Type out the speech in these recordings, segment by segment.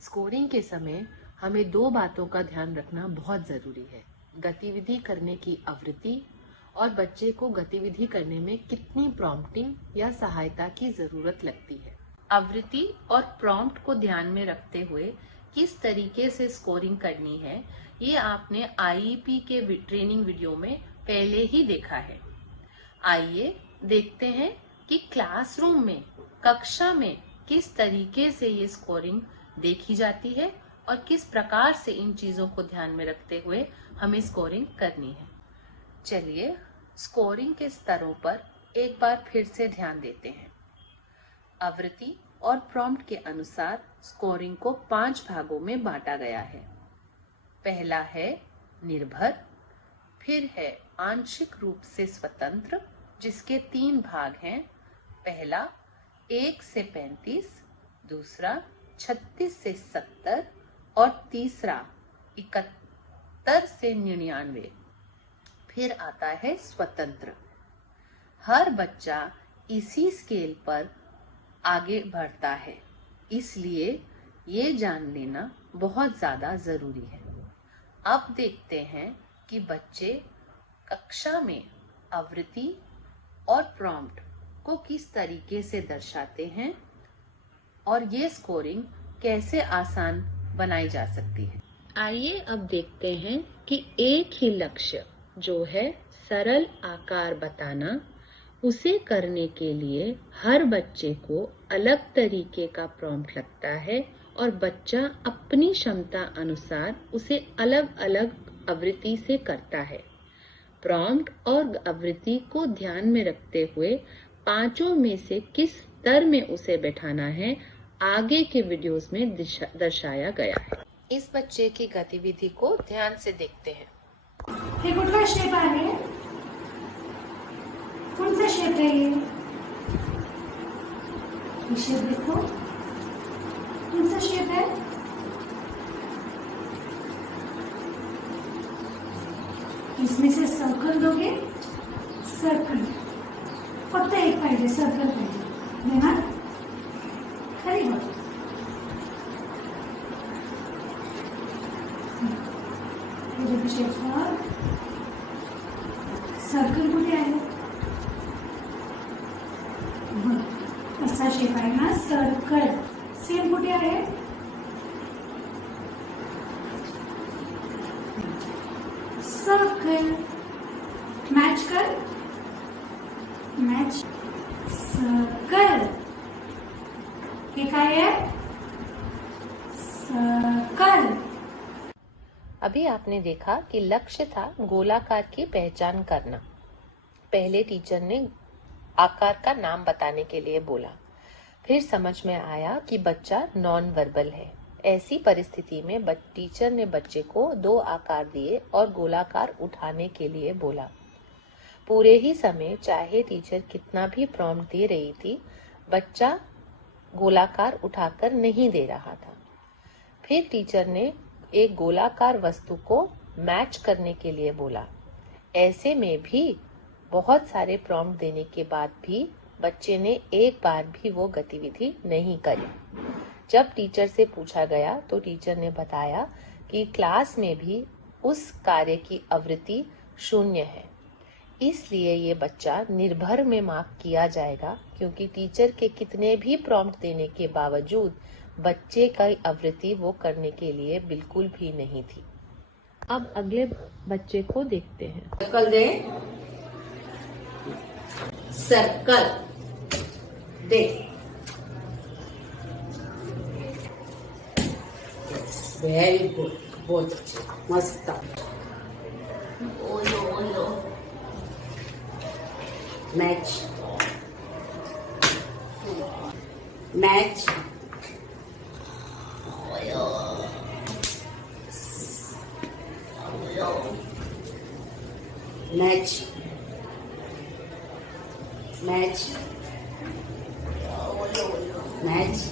Scoring के समय हमें दो बातों का ध्यान रखना बहुत जरूरी है। गतिविधि करने की आवृत्ति और बच्चे को गतिविधि करने में कितनी प्रॉम्प्टिंग या सहायता की जरूरत लगती है। आवृत्ति और प्रॉम्प्ट को ध्यान में रखते हुए किस तरीके से स्कोरिंग करनी है, ये आपने आईईपी के ट्रेनिंग वीडियो में पहले ही देखा है। आइए देखते हैं कि क्लासरूम में, कक्षा में किस तरीके से ये स्कोरिंग देखी जाती है और किस प्रकार से इन चीजों को ध्यान में रखते हुए हमें स्कोरिंग करनी है। चलिए स्कोरिंग के स्तरों पर एक बार फिर से ध्यान देते हैं। आवृत्ति और प्रॉम्प्ट के अनुसार स्कोरिंग को 5 भागों में बांटा गया है। पहला है निर्भर, फिर है आंशिक रूप से स्वतंत्र जिसके 3 भाग हैं। पहला 1 से 35, दूसरा 36 से 70 और तीसरा 71 से 99। फिर आता है स्वतंत्र। हर बच्चा इसी स्केल पर आगे बढ़ता है, इसलिए ये जान लेना बहुत ज्यादा जरूरी है। अब देखते हैं कि बच्चे कक्षा में आवृत्ति और प्रॉम्प्ट को किस तरीके से दर्शाते हैं और ये स्कोरिंग कैसे आसान बनाई जा सकती है। आइए अब देखते हैं कि एक ही लक्ष्य जो है सरल आकार बताना, उसे करने के लिए हर बच्चे को अलग तरीके का प्रॉम्प्ट लगता है और बच्चा अपनी क्षमता अनुसार उसे अलग अलग आवृत्ति से करता है। प्रॉम्प्ट और आवृत्ति को ध्यान में रखते हुए पांचों में से किस स्तर में उसे बैठाना है, आगे के वीडियोस में दर्शाया गया है। इस बच्चे की गतिविधि को ध्यान से देखते हैं। हे कुठला शेप आहे? कौन सा शेप है ये? शेप देखो, कौन सा शेप है? इसमें से सर्कल दोगे? सर्कल फक्त एक पाहिजे, सर्कल पाहिजे, देणार? खरी बात. शेप सर्कल कुठे आहे? असा शेप आहे ना, सर्कल. सेम कुठे आहे? सर्कल. मॅच कर, मॅच सर्कल. हे काय आहे? सर्कल. अभी आपने देखा कि लक्ष्य था गोलाकार की पहचान करना। पहले टीचर ने आकार का नाम बताने के लिए बोला, फिर समझ में आया कि बच्चा नॉन वर्बल है। ऐसी परिस्थिति में टीचर ने बच्चे को 2 आकार दिए और गोलाकार उठाने के लिए बोला। पूरे ही समय चाहे टीचर कितना भी प्रॉम्प्ट दे रही थी, बच्चा गोलाकार उठाकर नहीं दे रहा था। फिर टीचर ने एक गोलाकार वस्तु को मैच करने के लिए बोला। ऐसे में भी बहुत सारे प्रॉम्प्ट देने के बाद भी बच्चे ने एक बार भी वो गतिविधि नहीं करी। जब टीचर से पूछा गया तो टीचर ने बताया कि क्लास में भी उस कार्य की आवृत्ति 0 है, इसलिए ये बच्चा निर्भर में मार्क किया जाएगा, क्योंकि टीचर के कितने भी प्रॉम्प्ट देने के बावजूद बच्चे का आवृत्ति वो करने के लिए बिल्कुल भी नहीं थी। अब अगले बच्चे को देखते हैं। सर्कल दे, सर्कल दे। वेरी गुड, बहुत अच्छे, मस्त. OYO OYO. Match, match. Match, match, match.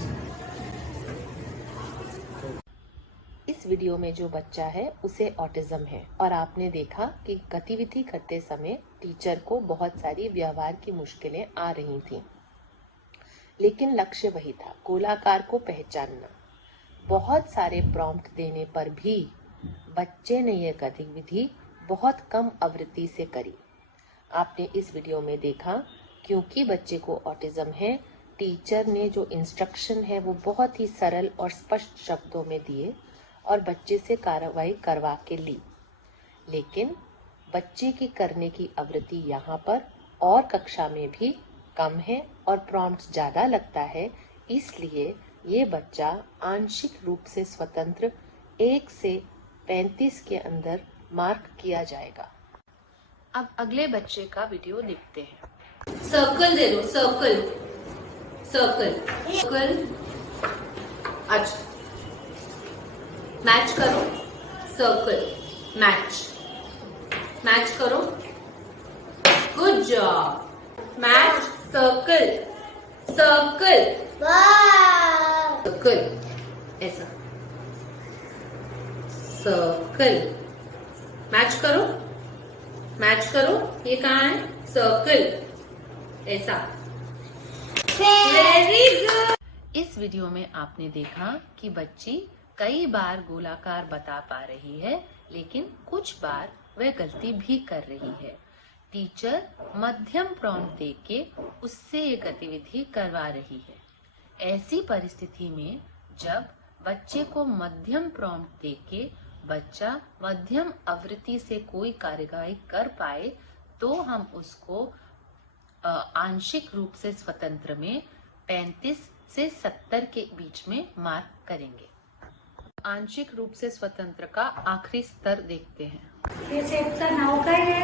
इस वीडियो में जो बच्चा है उसे ऑटिज्म है और आपने देखा कि गतिविधि करते समय टीचर को बहुत सारी व्यवहार की मुश्किलें आ रही थीं, लेकिन लक्ष्य वही था, गोलाकार को पहचानना। बहुत सारे प्रॉम्प्ट देने पर भी बच्चे ने यह गतिविधि बहुत कम आवृत्ति से करी। आपने इस वीडियो में देखा, क्योंकि बच्चे को ऑटिज्म है, टीचर ने जो इंस्ट्रक्शन है वो बहुत ही सरल और स्पष्ट शब्दों में दिए और बच्चे से कार्रवाई करवा के ली। लेकिन बच्चे की करने की आवृत्ति यहाँ पर और कक्षा में भी कम है और प्रॉम्प्ट्स ज़्यादा लगता है, इसलिए ये बच्चा आंशिक रूप से स्वतंत्र 1 से 35 के अंदर मार्क किया जाएगा। अब अगले बच्चे का वीडियो देखते हैं। सर्कल दे दो, सर्कल सर्कल सर्कल। अच्छा, मैच करो, सर्कल मैच मैच करो, good job. Match, circle circle circle, ऐसा सर्कल। मैच करो, मैच करो, ये कहाँ है? सर्कल, ऐसा। Very good. इस वीडियो में आपने देखा कि बच्ची कई बार गोलाकार बता पा रही है, लेकिन कुछ बार वह गलती भी कर रही है। टीचर मध्यम प्रॉम्प्ट देके उससे ये गतिविधि करवा रही है। ऐसी परिस्थिति में जब बच्चे को मध्यम प्रॉम्प्ट देके बच्चा मध्यम आवृत्ति से कोई कार्यवाही कर पाए, तो हम उसको आंशिक रूप से स्वतंत्र में 35 से 70 के बीच में मार्क करेंगे। आंशिक रूप से स्वतंत्र का आखिरी स्तर देखते हैं। ये शेप का नाव का है।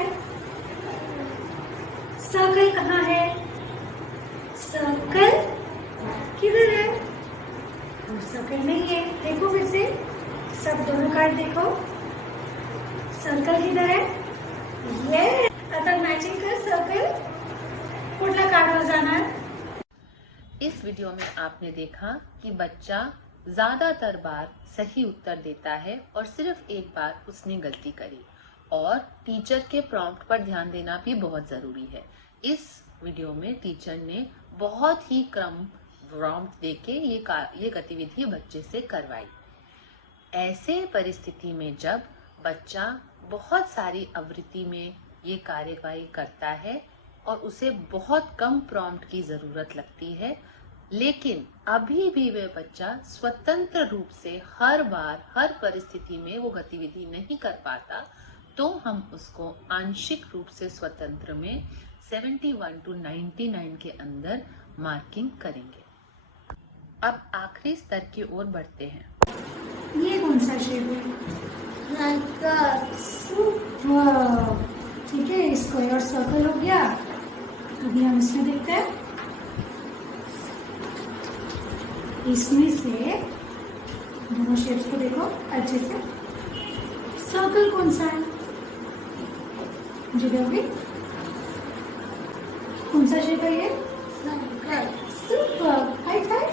सर्कल कहाँ है? सर्कल किधर है? वो सर्कल नहीं है। देखो फिर से, सब दोनों कार्ड देखो। सर्कल किधर है? ये आता मैचिंग कर सर्कल। कुठला कार्ड वर जाणार? इस वीडियो में आपने देखा कि बच्चा ज्यादातर बार सही उत्तर देता है और सिर्फ एक बार उसने गलती करी, और टीचर के प्रॉम्प्ट पर ध्यान देना भी बहुत जरूरी है। इस वीडियो में टीचर ने बहुत ही कम प्रॉम्प्ट देके ये गतिविधि बच्चे से करवाई। ऐसे परिस्थिति में जब बच्चा बहुत सारी आवृत्ति में ये कार्यवाही करता है और उसे बहुत कम प्रॉम्प्ट की जरूरत लगती है, लेकिन अभी भी वह बच्चा स्वतंत्र रूप से हर बार हर परिस्थिति में वो गतिविधि नहीं कर पाता, तो हम उसको आंशिक रूप से स्वतंत्र में 71 to 99 के अंदर मार्किंग करेंगे। अब आखिरी स्तर की ओर बढ़ते हैं। ये कौन सा शेप है? सुपर। ठीक है, स्क्वायर और सर्कल हो गया। अभी हम इसमें देखते हैं। इसमें से दोनों शेप्स को देखो अच्छे से। सर्कल कौन सा है? मुझे दोगे? कौन सा शेप है ये? Super, high five.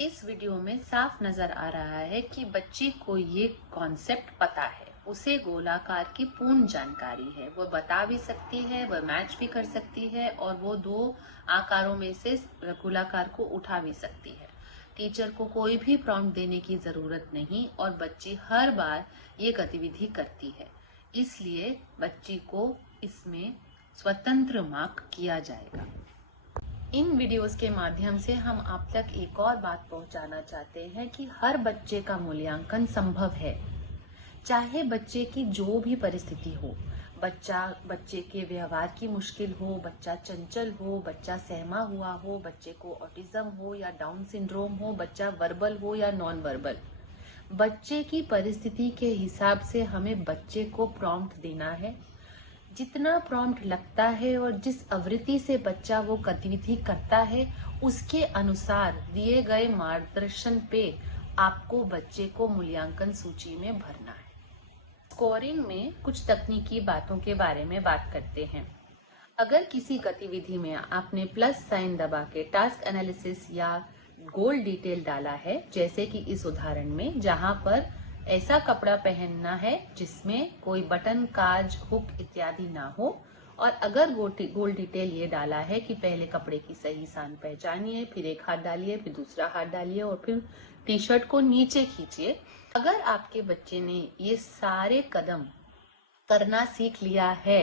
इस वीडियो में साफ नजर आ रहा है कि बच्ची को ये कॉन्सेप्ट पता है, उसे गोलाकार की पूर्ण जानकारी है। वो बता भी सकती है, वह मैच भी कर सकती है, और वो 2 आकारों में से गोलाकार को उठा भी सकती है। टीचर को कोई भी प्रॉम्प्ट देने की जरूरत नहीं और बच्ची हर बार ये गतिविधि करती है, इसलिए बच्ची को इसमें स्वतंत्र मार्क किया जाएगा। इन वीडियोस के माध्यम से हम आप तक एक और बात पहुंचाना चाहते हैं कि हर बच्चे का मूल्यांकन संभव है, चाहे बच्चे की जो भी परिस्थिति हो। बच्चे के व्यवहार की मुश्किल हो, बच्चा चंचल हो, बच्चा सहमा हुआ हो, बच्चे को ऑटिज्म हो या डाउन सिंड्रोम हो, बच्चा वर्बल हो या नॉन वर्बल, बच्चे की परिस्थिति के हिसाब से हमें बच्चे को प्रॉम्प्ट देना है। जितना प्रॉम्प्ट लगता है और जिस आवृत्ति से बच्चा वो गतिविधि करता है, उसके अनुसार दिए गए मार्गदर्शन पे आपको बच्चे को मूल्यांकन सूची में भरना है। स्कोरिंग में कुछ तकनीकी बातों के बारे में बात करते हैं। अगर किसी गतिविधि में आपने प्लस साइन दबा के टास्क एनालिसिस या गोल डिटेल डाला है, जैसे कि इस उदाहरण में जहां पर ऐसा कपड़ा पहनना है जिसमें कोई बटन, काज, हुक इत्यादि ना हो, और अगर गोल डिटेल ये डाला है कि पहले कपड़े की सही सान पहचानिए, फिर एक हाथ डालिए, फिर दूसरा हाथ डालिए और फिर टी शर्ट को नीचे खींचिए। अगर आपके बच्चे ने ये सारे कदम करना सीख लिया है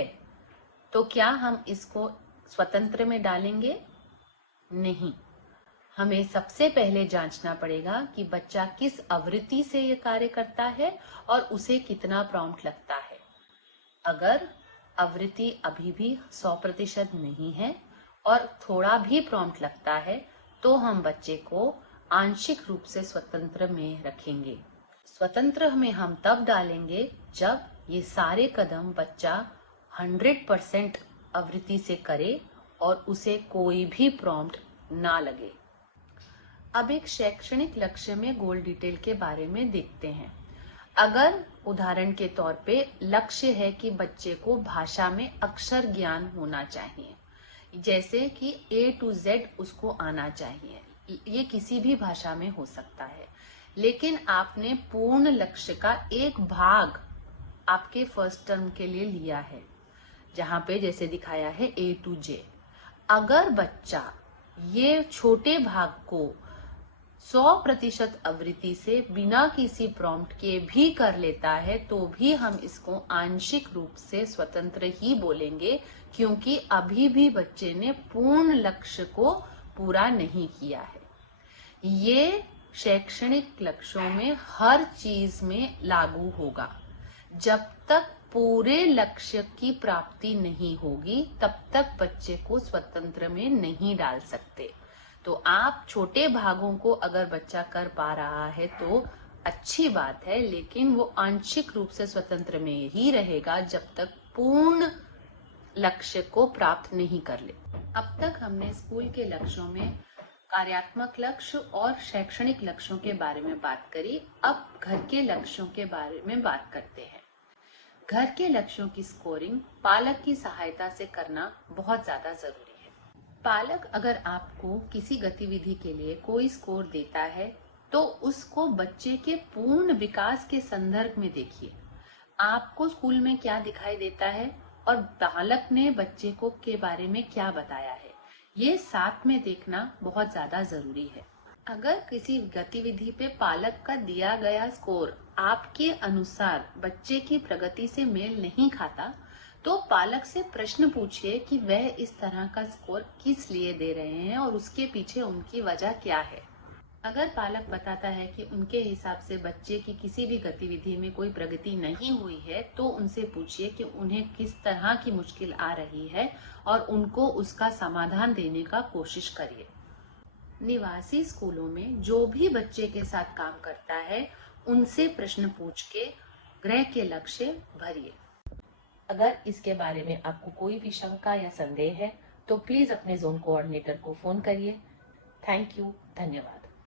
तो क्या हम इसको स्वतंत्र में डालेंगे? नहीं। हमें सबसे पहले जांचना पड़ेगा कि बच्चा किस आवृत्ति से ये कार्य करता है और उसे कितना प्रॉम्प्ट लगता है। अगर आवृत्ति अभी भी 100% नहीं है और थोड़ा भी प्रॉम्प्ट लगता है तो हम बच्चे को आंशिक रूप से स्वतंत्र में रखेंगे। स्वतंत्र में हम तब डालेंगे जब ये सारे कदम बच्चा 100% आवृत्ति से करे और उसे कोई भी प्रॉम्प्ट ना लगे। अब एक शैक्षणिक लक्ष्य में गोल डिटेल के बारे में देखते हैं। अगर उदाहरण के तौर पे लक्ष्य है कि बच्चे को भाषा में अक्षर ज्ञान होना चाहिए, जैसे कि A to Z उसको आना चाहिए, ये किसी भी भाषा में हो सकता है, लेकिन आपने पूर्ण लक्ष्य का एक भाग आपके फर्स्ट टर्म के लिए लिया है, जहां पे जैसे दिखाया है A to J। अगर बच्चा ये छोटे भाग को 100% आवृत्ति से बिना किसी प्रॉम्प्ट के भी कर लेता है तो भी हम इसको आंशिक रूप से स्वतंत्र ही बोलेंगे, क्योंकि अभी भी बच्चे ने पूर्ण लक्ष्य को पूरा नहीं किया है। ये शैक्षणिक लक्ष्यों में हर चीज में लागू होगा। जब तक पूरे लक्ष्य की प्राप्ति नहीं होगी तब तक बच्चे को स्वतंत्र में नहीं डाल सकते। तो आप छोटे भागों को अगर बच्चा कर पा रहा है तो अच्छी बात है, लेकिन वो आंशिक रूप से स्वतंत्र में ही रहेगा जब तक पूर्ण लक्ष्य को प्राप्त नहीं कर ले। अब तक हमने स्कूल के लक्ष्यों में कार्यात्मक लक्ष्य और शैक्षणिक लक्ष्यों के बारे में बात करी। अब घर के लक्ष्यों के बारे में बात करते हैं। घर के लक्ष्यों की स्कोरिंग पालक की सहायता से करना बहुत ज्यादा जरूरी है। पालक अगर आपको किसी गतिविधि के लिए कोई स्कोर देता है तो उसको बच्चे के पूर्ण विकास के संदर्भ में देखिए। आपको स्कूल में क्या दिखाई देता है और पालक ने बच्चे को के बारे में क्या बताया है, ये साथ में देखना बहुत ज्यादा जरूरी है। अगर किसी गतिविधि पे पालक का दिया गया स्कोर आपके अनुसार बच्चे की प्रगति से मेल नहीं खाता तो पालक से प्रश्न पूछिए कि वह इस तरह का स्कोर किस लिए दे रहे हैं और उसके पीछे उनकी वजह क्या है। अगर पालक बताता है कि उनके हिसाब से बच्चे की किसी भी गतिविधि में कोई प्रगति नहीं हुई है तो उनसे पूछिए कि उन्हें किस तरह की मुश्किल आ रही है और उनको उसका समाधान देने का कोशिश करिए। निवासी स्कूलों में जो भी बच्चे के साथ काम करता है उनसे प्रश्न पूछ के गृह के लक्ष्य भरिए। अगर इसके बारे में आपको कोई भी शंका या संदेह है तो प्लीज अपने जोन कोऑर्डिनेटर को फोन करिए। थैंक यू, धन्यवाद।